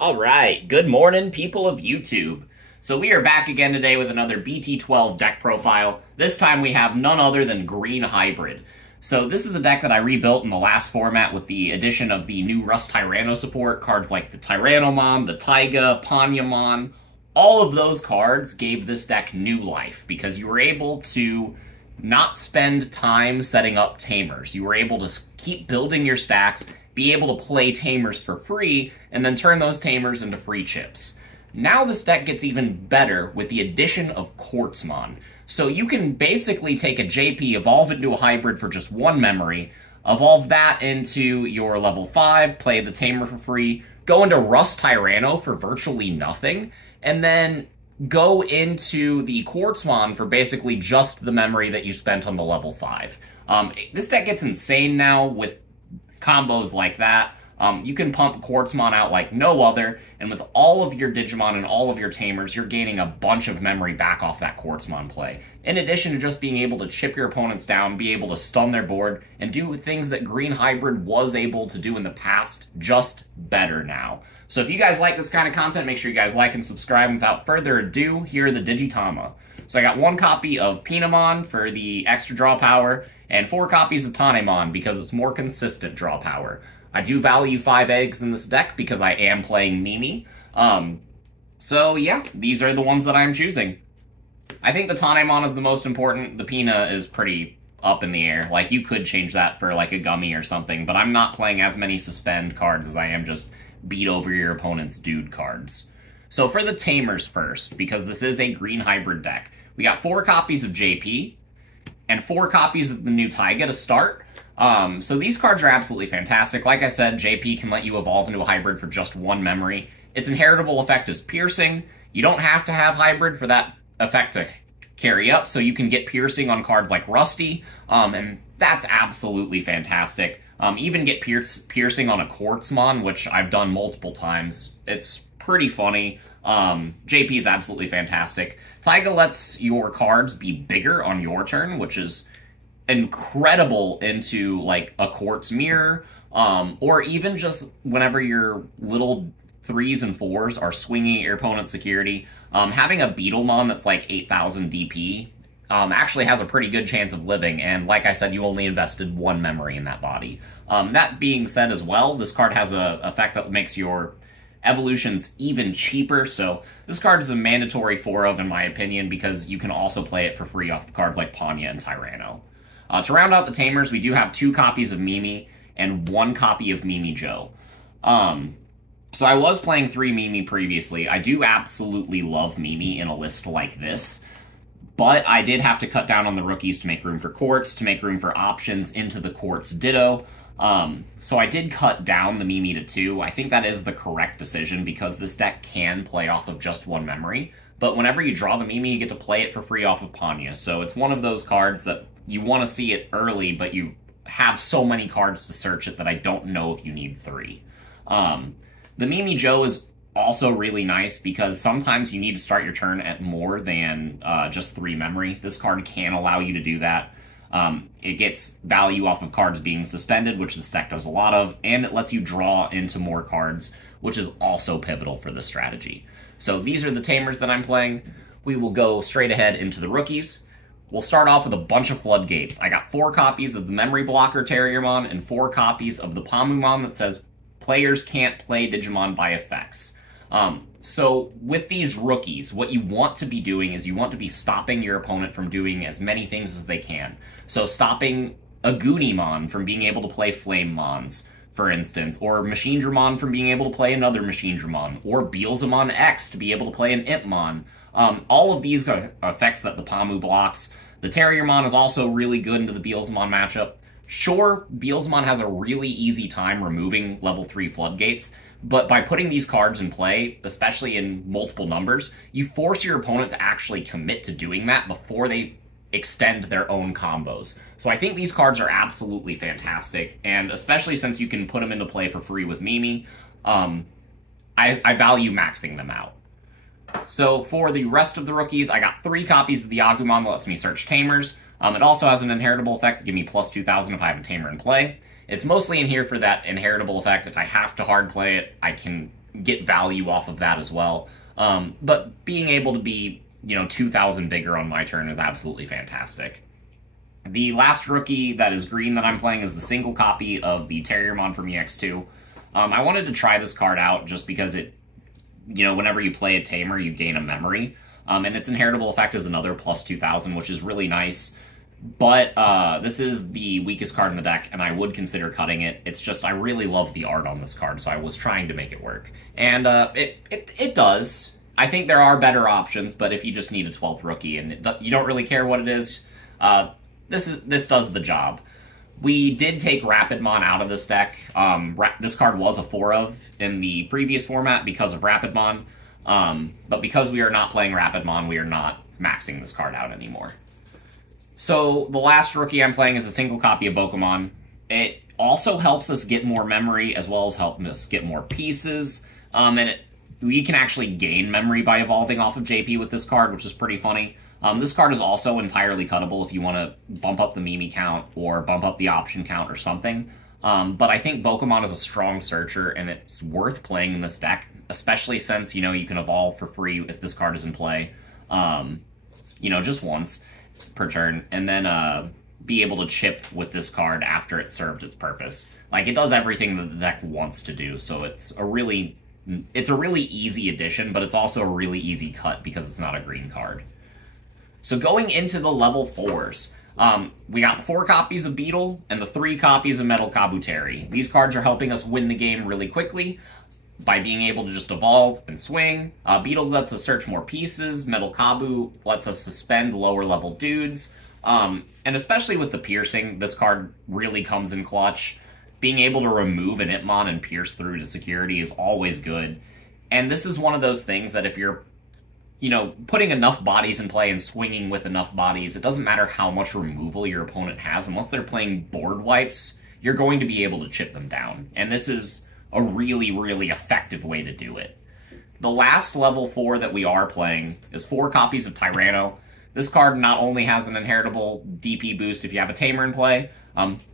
Alright, good morning, people of YouTube. So we are back again today with another Bt12 deck profile. This time we have none other than Green Hybrid. So this is a deck that I rebuilt in the last format with the addition of the new Rust Tyranno support. Cards like the Tyrannomon, the Taiga, Panjyamon. All of those cards gave this deck new life because you were able to not spend time setting up Tamers. You were able to keep building your stacks, be able to play Tamers for free, and then turn those Tamers into free chips. Now this deck gets even better with the addition of Quartzmon. So you can basically take a JP, evolve it into a hybrid for just one memory, evolve that into your level 5, play the Tamer for free, go into Rust Tyranno for virtually nothing, and then go into the Quartzmon for basically just the memory that you spent on the level 5. This deck gets insane now with combos like that. You can pump Quartzmon out like no other, and with all of your Digimon and all of your Tamers, you're gaining a bunch of memory back off that Quartzmon play. In addition to just being able to chip your opponents down, be able to stun their board, and do things that Green Hybrid was able to do in the past, just better now. So if you guys like this kind of content, make sure you guys like and subscribe. Without further ado, here are the Digitama. So I got 1 copy of Panjyamon for the extra draw power, and 4 copies of Tyrannomon because it's more consistent draw power. I do value 5 eggs in this deck because I am playing Mimi. So yeah, these are the ones that I'm choosing. I think the Tyrannomon is the most important. The Pina is pretty up in the air. Like, you could change that for like a gummy or something, but I'm not playing as many suspend cards as I am just beat over your opponent's dude cards. So for the Tamers first, because this is a Green Hybrid deck, we got 4 copies of JP and 4 copies of the new Taiga to start. So these cards are absolutely fantastic. Like I said, JP can let you evolve into a hybrid for just 1 memory. Its inheritable effect is piercing. You don't have to have hybrid for that effect to carry up, so you can get piercing on cards like Rusty, and that's absolutely fantastic. Even get piercing on a Quartzmon, which I've done multiple times. It's pretty funny. JP is absolutely fantastic. Taiga lets your cards be bigger on your turn, which is incredible into like a Quartz mirror, or even just whenever your little 3s and 4s are swinging at your opponent's security. Having a Beelzemon that's like 8,000 DP actually has a pretty good chance of living, and like I said, you only invested 1 memory in that body. That being said as well, this card has a effect that makes your evolutions even cheaper, so this card is a mandatory 4 of, in my opinion, because you can also play it for free off of cards like Panya and Tyranno. To round out the Tamers, we do have 2 copies of Mimi and 1 copy of Mimi Joe. So I was playing 3 Mimi previously. I do absolutely love Mimi in a list like this, but I did have to cut down on the rookies to make room for Quartz, to make room for options into the Quartz Ditto. So I did cut down the Mimi to 2. I think that is the correct decision because this deck can play off of just 1 memory. But whenever you draw the Mimi, you get to play it for free off of Panya. So it's one of those cards that you want to see it early, but you have so many cards to search it that I don't know if you need 3. The Mimi Joe is also really nice because sometimes you need to start your turn at more than just 3 memory. This card can allow you to do that. It gets value off of cards being suspended, which this deck does a lot of, and it lets you draw into more cards, which is also pivotal for this strategy. So these are the Tamers that I'm playing. We will go straight ahead into the rookies. We'll start off with a bunch of floodgates. I got 4 copies of the Memory Blocker Tyrannomon and 4 copies of the Panjyamon that says players can't play Digimon by effects. So with these rookies, what you want to be doing is you want to be stopping your opponent from doing as many things as they can. So stopping a Goonymon from being able to play Flamemons, for instance, or Machinedramon from being able to play another Machinedramon, or Beelzemon X to be able to play an Impmon. All of these are effects that the Pamu blocks. The Tyrannomon is also really good into the Beelzemon matchup. Sure, Beelzemon has a really easy time removing level 3 floodgates, but by putting these cards in play, especially in multiple numbers, you force your opponent to actually commit to doing that before they extend their own combos. So I think these cards are absolutely fantastic, and especially since you can put them into play for free with Mimi, I value maxing them out. So for the rest of the rookies, I got 3 copies of the Agumon that lets me search Tamers. It also has an inheritable effect to give me plus 2,000 if I have a Tamer in play. It's mostly in here for that inheritable effect. If I have to hard play it, I can get value off of that as well. But being able to be, 2,000 bigger on my turn is absolutely fantastic. The last rookie that is green that I'm playing is the single copy of the Tyrannomon from EX2. I wanted to try this card out just because it, whenever you play a Tamer, you gain a memory. And its inheritable effect is another plus 2,000, which is really nice. But this is the weakest card in the deck, and I would consider cutting it. It's just, I really love the art on this card, so I was trying to make it work. And it does. I think there are better options, but if you just need a 12th rookie and you don't really care what it is, this does the job. We did take Rapidmon out of this deck. This card was a 4-of in the previous format because of Rapidmon, but because we are not playing Rapidmon, we are not maxing this card out anymore. So the last rookie I'm playing is a single copy of Beelzemon. It also helps us get more memory as well as helping us get more pieces, and we can actually gain memory by evolving off of JP with this card, which is pretty funny. This card is also entirely cuttable if you want to bump up the Mimi count or bump up the option count or something. But I think Beelzemon is a strong searcher, and it's worth playing in this deck, especially since, you can evolve for free if this card is in play, just once per turn, and then be able to chip with this card after it's served its purpose. Like, it does everything that the deck wants to do, so it's a really easy addition, but it's also a really easy cut because it's not a green card. So going into the level 4s, we got the 4 copies of Beetle and the 3 copies of Metal Kabuteri. These cards are helping us win the game really quickly by being able to just evolve and swing. Beetle lets us search more pieces. Metal Kabu lets us suspend lower level dudes. And especially with the piercing, this card really comes in clutch. Being able to remove an Itmon and pierce through to security is always good. And this is one of those things that if you're, putting enough bodies in play and swinging with enough bodies, it doesn't matter how much removal your opponent has. Unless they're playing board wipes, you're going to be able to chip them down. And this is a really, really effective way to do it. The last level 4 that we are playing is 4 copies of Tyranno. This card not only has an inheritable DP boost if you have a Tamer in play,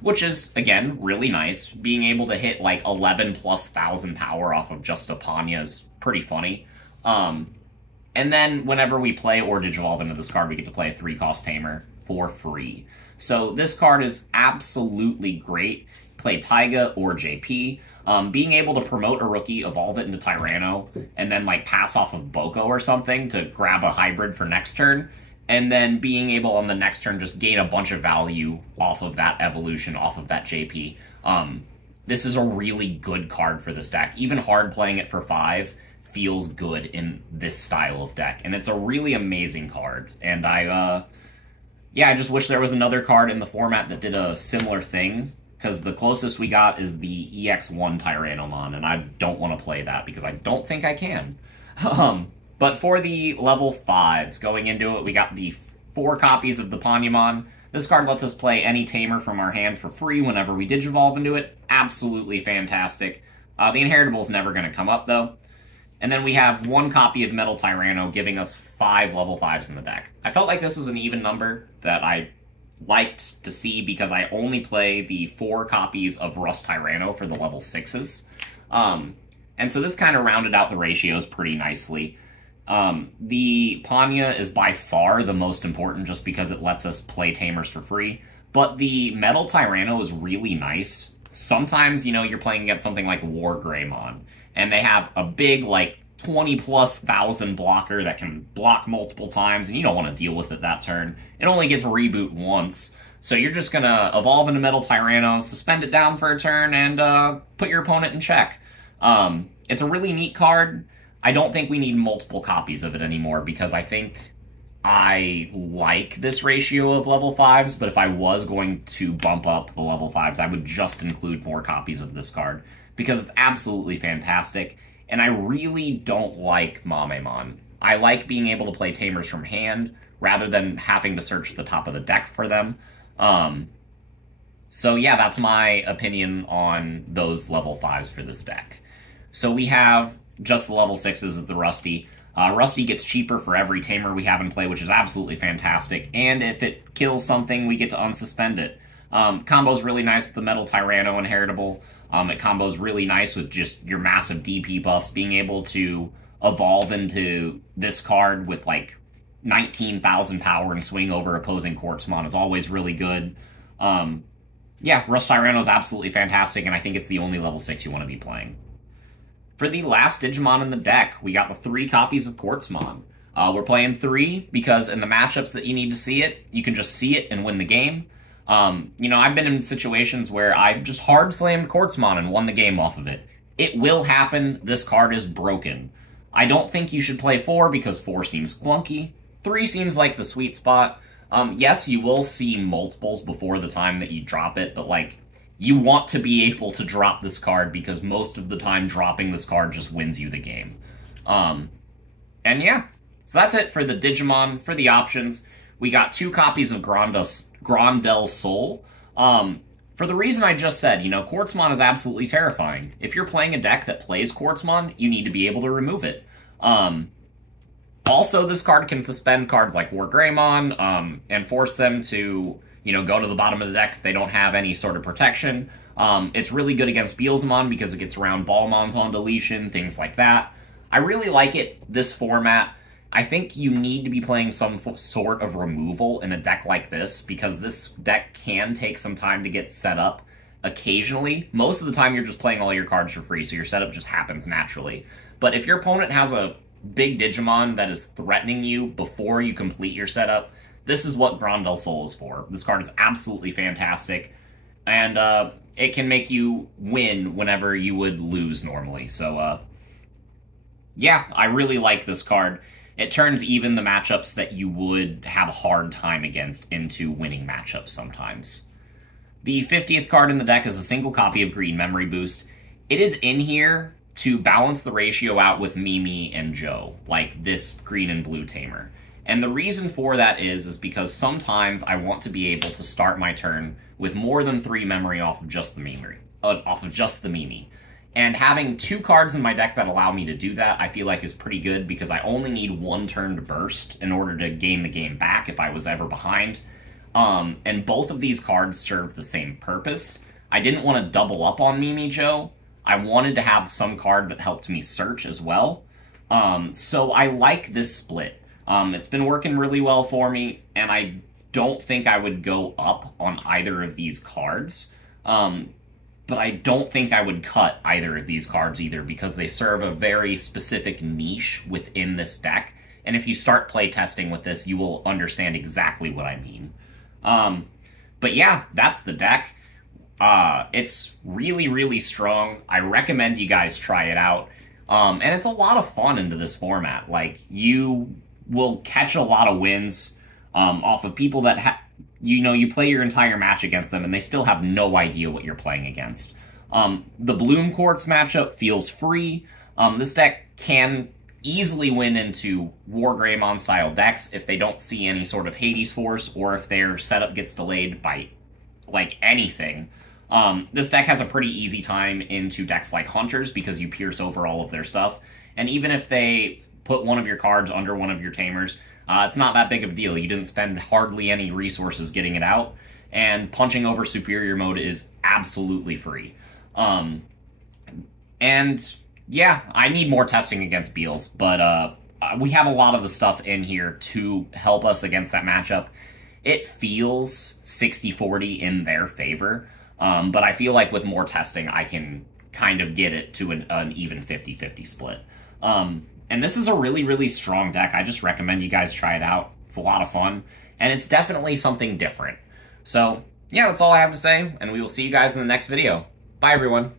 which is, again, really nice. Being able to hit, like, 11,000+ power off of just a Panya is pretty funny. And then, whenever we play or Digivolve into this card, we get to play a 3-cost Tamer for free. So, this card is absolutely great. Play Taiga or JP. Being able to promote a rookie, evolve it into Tyranno, and then, like, pass off of Boko or something to grab a hybrid for next turn, and then being able on the next turn just gain a bunch of value off of that evolution, off of that JP. This is a really good card for this deck. Even hard playing it for 5 feels good in this style of deck, and it's a really amazing card. And I just wish there was another card in the format that did a similar thing, because the closest we got is the EX1 Tyrannomon, and I don't want to play that because I don't think I can. But for the level 5s, going into it, we got the 4 copies of the Panjyamon. This card lets us play any Tamer from our hand for free whenever we Digivolve into it. Absolutely fantastic. The inheritable is never going to come up, though. And then we have 1 copy of Metal Tyranno, giving us 5 level 5s in the deck. I felt like this was an even number that I liked to see because I only play the 4 copies of Rust Tyranno for the level 6s. And so this kind of rounded out the ratios pretty nicely. The Panya is by far the most important just because it lets us play Tamers for free. But the Metal Tyranno is really nice. Sometimes, you're playing against something like Wargreymon, and they have a big, like, 20,000+ blocker that can block multiple times, and you don't want to deal with it that turn. It only gets reboot once. So you're just going to evolve into Metal Tyranno, suspend it down for a turn, and put your opponent in check. It's a really neat card. I don't think we need multiple copies of it anymore because I think I like this ratio of level 5s, but if I was going to bump up the level 5s, I would just include more copies of this card because it's absolutely fantastic, and I really don't like Mamemon. I like being able to play Tamers from hand rather than having to search the top of the deck for them. So yeah, that's my opinion on those level 5s for this deck. So we have just the level 6s is the Rusty. Rusty gets cheaper for every Tamer we have in play, which is absolutely fantastic. And if it kills something, we get to unsuspend it. Combo's really nice with the Metal Tyranno inheritable. It combos really nice with just your massive DP buffs. Being able to evolve into this card with like 19,000 power and swing over opposing Quartzmon is always really good. Yeah, Rust Tyranno is absolutely fantastic, and I think it's the only level 6 you want to be playing. For the last Digimon in the deck, we got the 3 copies of Quartzmon. We're playing 3 because in the matchups that you need to see it, you can just see it and win the game. You know, I've been in situations where I've just hard slammed Quartzmon and won the game off of it. It will happen. This card is broken. I don't think you should play 4 because 4 seems clunky. 3 seems like the sweet spot. Yes, you will see multiples before the time that you drop it, but like, you want to be able to drop this card because most of the time dropping this card just wins you the game. And yeah, so that's it for the Digimon. For the options, we got 2 copies of Grandel Soul. For the reason I just said, you know, Quartzmon is absolutely terrifying. If you're playing a deck that plays Quartzmon, you need to be able to remove it. Also, this card can suspend cards like Wargreymon, and force them to, you know, go to the bottom of the deck if they don't have any sort of protection. It's really good against Beelzemon because it gets around Ballmons on deletion, things like that. I really like it, this format. I think you need to be playing some sort of removal in a deck like this because this deck can take some time to get set up occasionally. Most of the time, you're just playing all your cards for free, so your setup just happens naturally. But if your opponent has a big Digimon that is threatening you before you complete your setup, this is what Grandel Soul is for. This card is absolutely fantastic, and it can make you win whenever you would lose normally. So, yeah, I really like this card. It turns even the matchups that you would have a hard time against into winning matchups sometimes. The 50th card in the deck is a single copy of Green Memory Boost. It is in here to balance the ratio out with Mimi and Joe, like this green and blue Tamer. And the reason for that is because sometimes I want to be able to start my turn with more than 3 memory off of just the Mimi. And having 2 cards in my deck that allow me to do that, I feel like is pretty good because I only need 1 turn to burst in order to gain the game back if I was ever behind. And both of these cards serve the same purpose. I didn't want to double up on Mimi Joe. I wanted to have some card that helped me search as well. So I like this split. It's been working really well for me, and I don't think I would go up on either of these cards. But I don't think I would cut either of these cards either because they serve a very specific niche within this deck. And if you start playtesting with this, you will understand exactly what I mean. But yeah, that's the deck. It's really, really strong. I recommend you guys try it out. And it's a lot of fun into this format. Like, you will catch a lot of wins off of people that you play your entire match against them and they still have no idea what you're playing against. The Bloom Quartz matchup feels free. This deck can easily win into Wargreymon style decks if they don't see any sort of Hades Force or if their setup gets delayed by, like, anything. This deck has a pretty easy time into decks like Hunters because you pierce over all of their stuff. And even if they put one of your cards under one of your Tamers, it's not that big of a deal. You didn't spend hardly any resources getting it out, and punching over Superior Mode is absolutely free. And yeah, I need more testing against Beels, but we have a lot of the stuff in here to help us against that matchup. It feels 60-40 in their favor, but I feel like with more testing, I can kind of get it to an even 50-50 split. And this is a really, really strong deck. I just recommend you guys try it out. It's a lot of fun, and it's definitely something different. So, yeah, that's all I have to say, and we will see you guys in the next video. Bye, everyone.